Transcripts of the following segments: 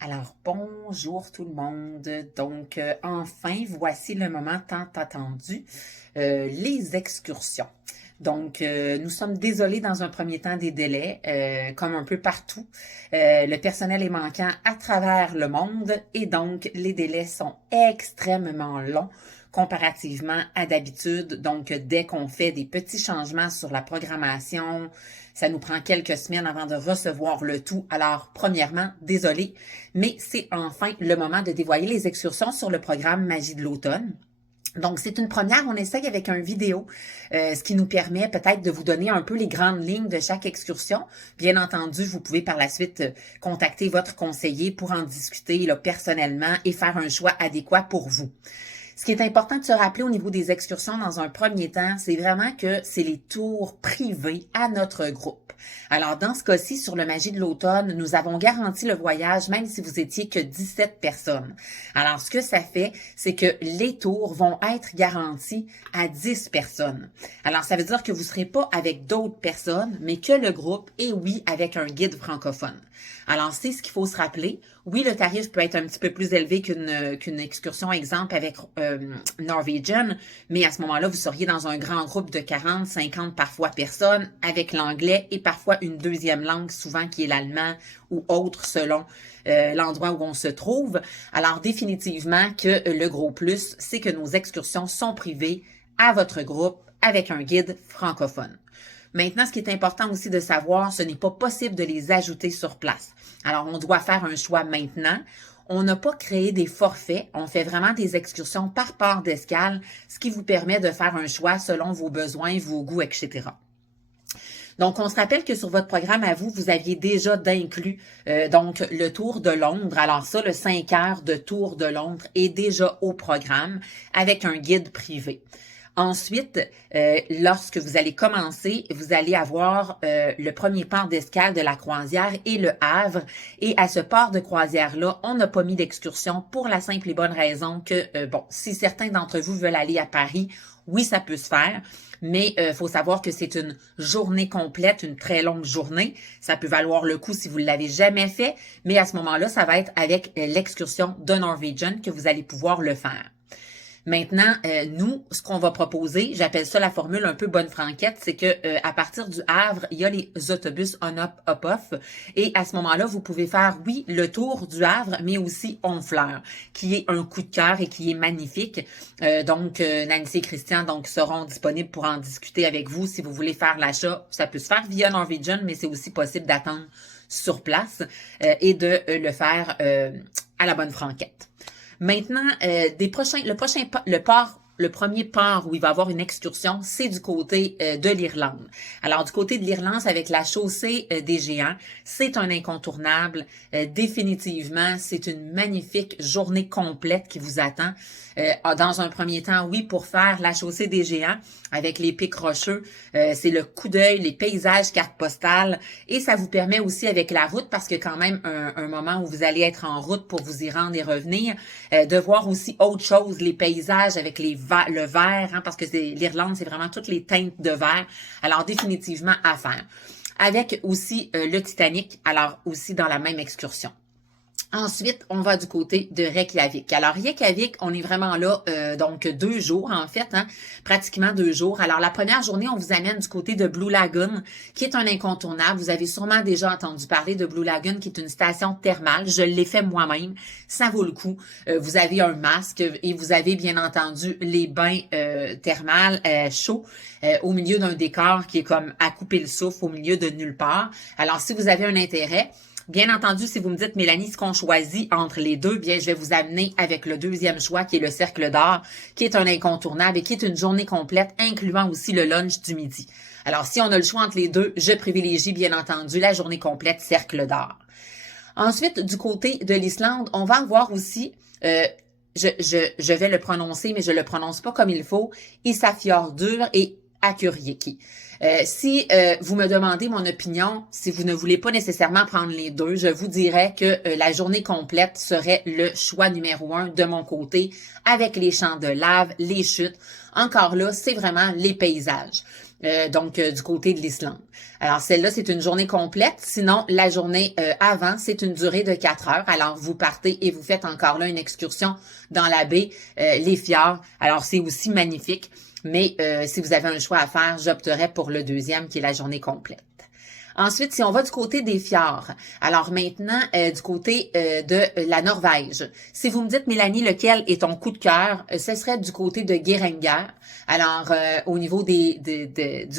Alors, bonjour tout le monde. Donc, enfin, voici le moment tant attendu, les excursions. Donc, nous sommes désolés dans un premier temps des délais, comme un peu partout. Le personnel est manquant à travers le monde et donc les délais sont extrêmement longs comparativement à d'habitude. Donc, dès qu'on fait des petits changements sur la programmation, ça nous prend quelques semaines avant de recevoir le tout. Alors, premièrement, désolé, mais c'est enfin le moment de dévoiler les excursions sur le programme Magie de l'automne. Donc, c'est une première. On essaye avec une vidéo, ce qui nous permet peut-être de vous donner un peu les grandes lignes de chaque excursion. Bien entendu, vous pouvez par la suite contacter votre conseiller pour en discuter là, personnellement et faire un choix adéquat pour vous. Ce qui est important de se rappeler au niveau des excursions dans un premier temps, c'est vraiment que c'est les tours privés à notre groupe. Alors, dans ce cas-ci, sur le Magie de l'automne, nous avons garanti le voyage, même si vous étiez que 17 personnes. Alors, ce que ça fait, c'est que les tours vont être garantis à 10 personnes. Alors, ça veut dire que vous ne serez pas avec d'autres personnes, mais que le groupe, et oui, avec un guide francophone. Alors, c'est ce qu'il faut se rappeler. Oui, le tarif peut être un petit peu plus élevé qu'une excursion, exemple, avec Norwegian, mais à ce moment-là, vous seriez dans un grand groupe de 40, 50 parfois personnes, avec l'anglais et parfois une deuxième langue, souvent qui est l'allemand ou autre selon l'endroit où on se trouve. Alors, définitivement que le gros plus, c'est que nos excursions sont privées à votre groupe avec un guide francophone. Maintenant, ce qui est important aussi de savoir, ce n'est pas possible de les ajouter sur place. Alors, on doit faire un choix maintenant. On n'a pas créé des forfaits. On fait vraiment des excursions par port d'escale, ce qui vous permet de faire un choix selon vos besoins, vos goûts, etc. Donc, on se rappelle que sur votre programme à vous, vous aviez déjà d'inclus donc le Tour de Londres. Alors ça, le 5 heures de Tour de Londres est déjà au programme avec un guide privé. Ensuite, lorsque vous allez commencer, vous allez avoir le premier port d'escale de la croisière et le Havre. Et à ce port de croisière-là, on n'a pas mis d'excursion pour la simple et bonne raison que, bon, si certains d'entre vous veulent aller à Paris, oui, ça peut se faire, mais faut savoir que c'est une journée complète, une très longue journée. Ça peut valoir le coup si vous ne l'avez jamais fait, mais à ce moment-là, ça va être avec l'excursion de Norwegian que vous allez pouvoir le faire. Maintenant, nous, ce qu'on va proposer, j'appelle ça la formule un peu bonne franquette, c'est que à partir du Havre, il y a les autobus on-up, up-off, et à ce moment-là, vous pouvez faire, oui, le tour du Havre, mais aussi Honfleur, qui est un coup de cœur et qui est magnifique. Donc, Nancy et Christian seront disponibles pour en discuter avec vous. Si vous voulez faire l'achat, ça peut se faire via Norwegian, mais c'est aussi possible d'attendre sur place et de le faire à la bonne franquette. Maintenant, le premier port où il va y avoir une excursion, c'est du côté de l'Irlande. Alors, du côté de l'Irlande, avec la chaussée des Géants, c'est un incontournable. Définitivement, c'est une magnifique journée complète qui vous attend. Dans un premier temps, oui, pour faire la chaussée des Géants avec les pics rocheux, c'est le coup d'œil, les paysages carte postale, et ça vous permet aussi avec la route, parce que quand même un moment où vous allez être en route pour vous y rendre et revenir, de voir aussi autre chose, les paysages avec le vert, hein, parce que l'Irlande, c'est vraiment toutes les teintes de vert. Alors définitivement à faire. Avec aussi le Titanic, alors aussi dans la même excursion. Ensuite, on va du côté de Reykjavik. Alors, Reykjavik, on est vraiment là, donc 2 jours en fait, hein, pratiquement 2 jours. Alors, la première journée, on vous amène du côté de Blue Lagoon, qui est un incontournable. Vous avez sûrement déjà entendu parler de Blue Lagoon, qui est une station thermale. Je l'ai fait moi-même. Ça vaut le coup. Vous avez un masque et vous avez bien entendu les bains thermales chauds au milieu d'un décor qui est comme à couper le souffle au milieu de nulle part. Alors, si vous avez un intérêt, bien entendu, si vous me dites, Mélanie, ce qu'on choisit entre les deux, bien, je vais vous amener avec le deuxième choix, qui est le Cercle d'Or, qui est un incontournable et qui est une journée complète, incluant aussi le lunch du midi. Alors, si on a le choix entre les deux, je privilégie, bien entendu, la journée complète Cercle d'Or. Ensuite, du côté de l'Islande, on va avoir aussi, je vais le prononcer, mais je le prononce pas comme il faut, Ísafjörður et Akureyri. Si vous me demandez mon opinion, si vous ne voulez pas nécessairement prendre les deux, je vous dirais que la journée complète serait le choix numéro 1 de mon côté, avec les champs de lave, les chutes. Encore là, c'est vraiment les paysages. du côté de l'Islande. Alors, celle-là, c'est une journée complète. Sinon, la journée avant, c'est une durée de 4 heures. Alors, vous partez et vous faites encore là une excursion dans la baie, les fjords. Alors, c'est aussi magnifique. Mais si vous avez un choix à faire, j'opterais pour le deuxième, qui est la journée complète. Ensuite, si on va du côté des fjords, alors maintenant, du côté de la Norvège. Si vous me dites, Mélanie, lequel est ton coup de cœur, ce serait du côté de Geiranger. Alors, au niveau du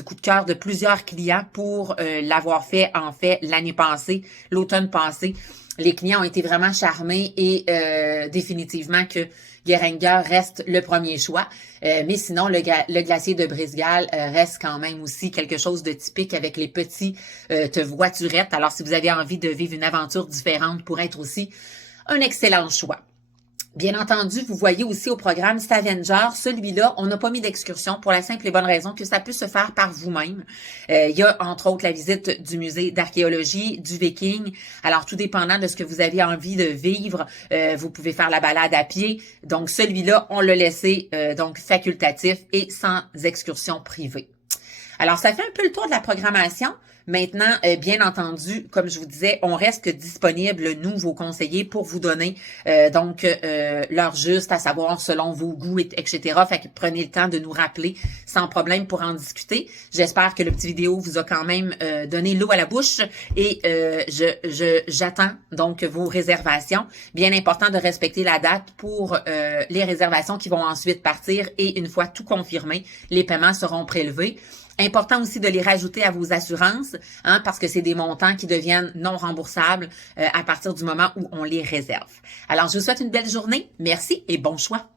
coup de cœur de plusieurs clients pour l'avoir fait, en fait, l'année passée, l'automne passé, les clients ont été vraiment charmés et définitivement que Geiranger reste le premier choix. Mais sinon, le glacier de Brisgal reste quand même aussi quelque chose de typique avec les petites voiturettes. Alors, si vous avez envie de vivre une aventure différente, pour être aussi un excellent choix. Bien entendu, vous voyez aussi au programme Stavanger, celui-là, on n'a pas mis d'excursion pour la simple et bonne raison que ça peut se faire par vous-même. Il y a entre autres la visite du musée d'archéologie, du Viking. Alors, tout dépendant de ce que vous avez envie de vivre, vous pouvez faire la balade à pied. Donc, celui-là, on l'a laissé donc facultatif et sans excursion privée. Alors, ça fait un peu le tour de la programmation. Maintenant, bien entendu, comme je vous disais, on reste disponible, nous, vos conseillers, pour vous donner l'heure juste, à savoir selon vos goûts, etc. Fait que prenez le temps de nous rappeler sans problème pour en discuter. J'espère que le petit vidéo vous a quand même donné l'eau à la bouche et j'attends donc vos réservations. Bien important de respecter la date pour les réservations qui vont ensuite partir et une fois tout confirmé, les paiements seront prélevés. Important aussi de les rajouter à vos assurances, parce que c'est des montants qui deviennent non remboursables à partir du moment où on les réserve. Alors, je vous souhaite une belle journée. Merci et bon choix.